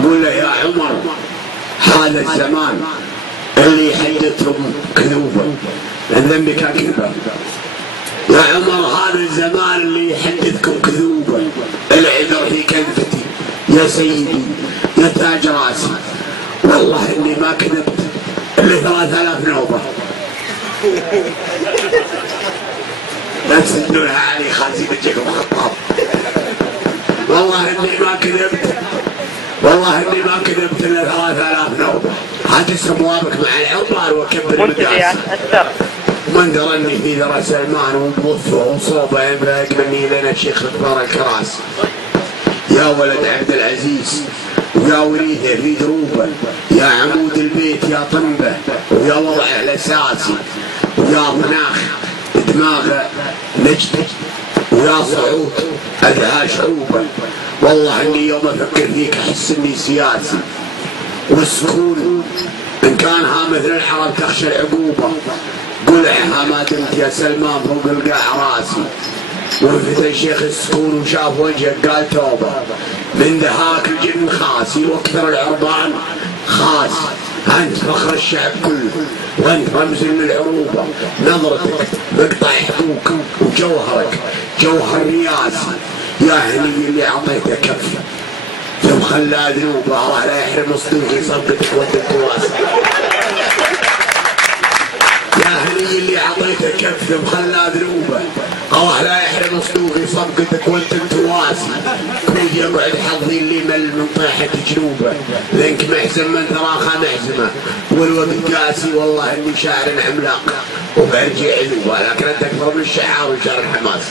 اقول له يا عمر هذا الزمان اللي يحدثهم كذوبا لان ذنبي كان كذبا. يا عمر هذا الزمان اللي يحدثكم كذوبا، العذر في كذبتي يا سيدي يا تاج راسي، والله اني ما كذبت الا 3000 نوبه. لا تسدونها علي خازي بجيكم خطاب. والله اني ما كذبت، والله اني ما كذبت الا 3000 نوبه. هات سموابك مع العمار وكبر المدرسه. من درني في ذرى سلمان وبوثه وصوبه ينبغي مني لنا الشيخ اكبر الكراس. يا ولد عبد العزيز ويا وريثه في دروبه، يا عمود البيت يا طنبه ويا وضعه الاساسي، ويا مناخ دماغه نجد، ويا صعود ادهى شعوبه. والله اني يوم افكر فيك احس اني سياسي. والسكون ان كانها مثل الحرم تخشى العقوبه، قلعها ما دمت يا سلمان فوق القاع راسي. وفتى شيخ السكون وشاف وجهك قال توبه، من دهاك الجن خاسي واكثر العربان خاس. انت فخر الشعب كله وانت رمز للعروبه، نظرتك مقطع حبوك وجوهرك جوهر رياسي. يا هني اللي اعطيته كف ثم خلى ذنوبه، الله لا يحرم صدوقي صدقك ود التواصل. يا هني اللي اعطيته كف مخلى ذنوبه، الله لا يحرم صدوقي صدقتك وانت التواسي. كود يقعد حظي اللي مل من طيحه جنوبه، لانك محزن من ثراخه محزمه والوقت قاسي. والله اني شاعر عملاق وبرجع عذوبه، لكن انت اكبر من الشعار وشعر الحماس.